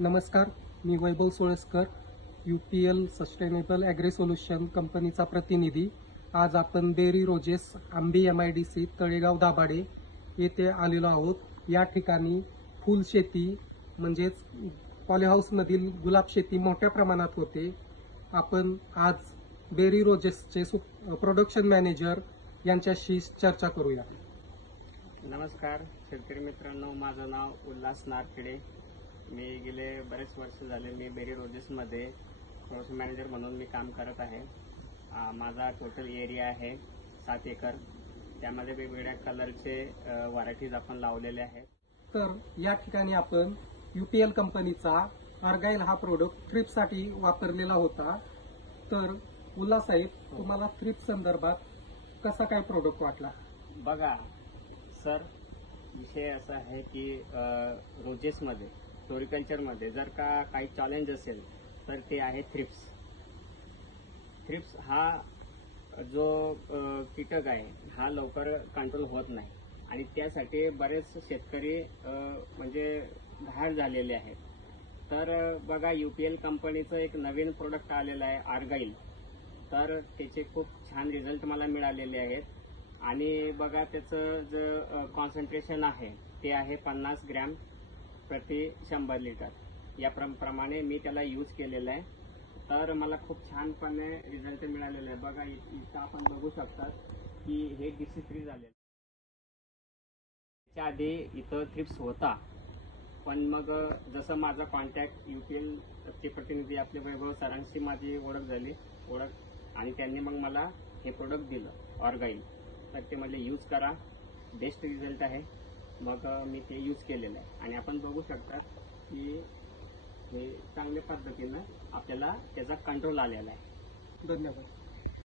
नमस्कार, मी Vaibhav Solaskar, UPL sustainable agri solution कंपनीचा प्रतिनिधी. आज आपण Berry Roses Ambi MIDC Talegaon Dabhade येथे आलेलो आहोत. या ठिकाणी फुलशेती म्हणजेच पॉलीहाऊसमधील गुलाब शेती मोठ्या प्रमाणात होते. आपण आज बेरी रोजेसचे प्रोडक्शन मॅनेजर यांच्याशी चर्चा करूया. नमस्कार शेतकरी मित्रांनो, माझं नाव उल्हास नारखेडे. मी गेले बरेच वर्ष झाले मी बेरी रोजेसमध्ये प्रोडक्शन मॅनेजर म्हणून मी काम करत आहे. माझा टोटल एरिया आहे 7 एकर. त्यामध्ये वेगवेगळ्या कलरचे व्हरायटीज आपण लावलेले आहेत. तर या ठिकाणी आपण UPL कंपनीचा आर्गाईल हा प्रोडक्ट थ्रिप्ससाठी वापरलेला होता. तर उल्हास साहेब, तुम्हाला थ्रिप्स संदर्भात कसा काय प्रोडक्ट वाटला? बघा सर, विषय असा आहे की रोजेसमध्ये फ्लोरिकल्चरमध्ये जर का काही चॅलेंज असेल तर ते आहे थ्रिप्स. थ्रिप्स हा जो कीटक आहे हा लवकर कंट्रोल होत नाही आणि त्यासाठी बरेच शेतकरी म्हणजे घाण झालेले आहेत. तर बघा, UPL कंपनीचं एक नवीन प्रोडक्ट आलेलं आहे आर्गाईल. तर त्याचे खूप छान रिझल्ट मला मिळालेले आहेत. आणि बघा, त्याचं जे कॉन्सन्ट्रेशन आहे ते आहे 50 ग्रॅम प्रति 100 लिटर. या प्रमाणे मी त्याला यूज केलेलं आहे. तर मला खूप छानपणे रिझल्ट मिळालेला आहे. बघा, इथं आपण बघू शकता की हे डिसिट्री झाले. त्याच्या आधी इथं थ्रिप्स होता, पण मग जसं माझा कॉन्टॅक्ट UPL चे प्रतिनिधी आपले वैभव सरांशी माझी ओळख झाली आणि त्यांनी मग मला हे प्रोडक्ट दिलं आर्गाईल. तर ते म्हणले यूज करा, बेस्ट रिझल्ट आहे. मग मी ते यूज केलेलं आहे आणि आपण बघू शकता की हे चांगल्या पद्धतीनं आपल्याला त्याचा कंट्रोल आलेला आहे. धन्यवाद.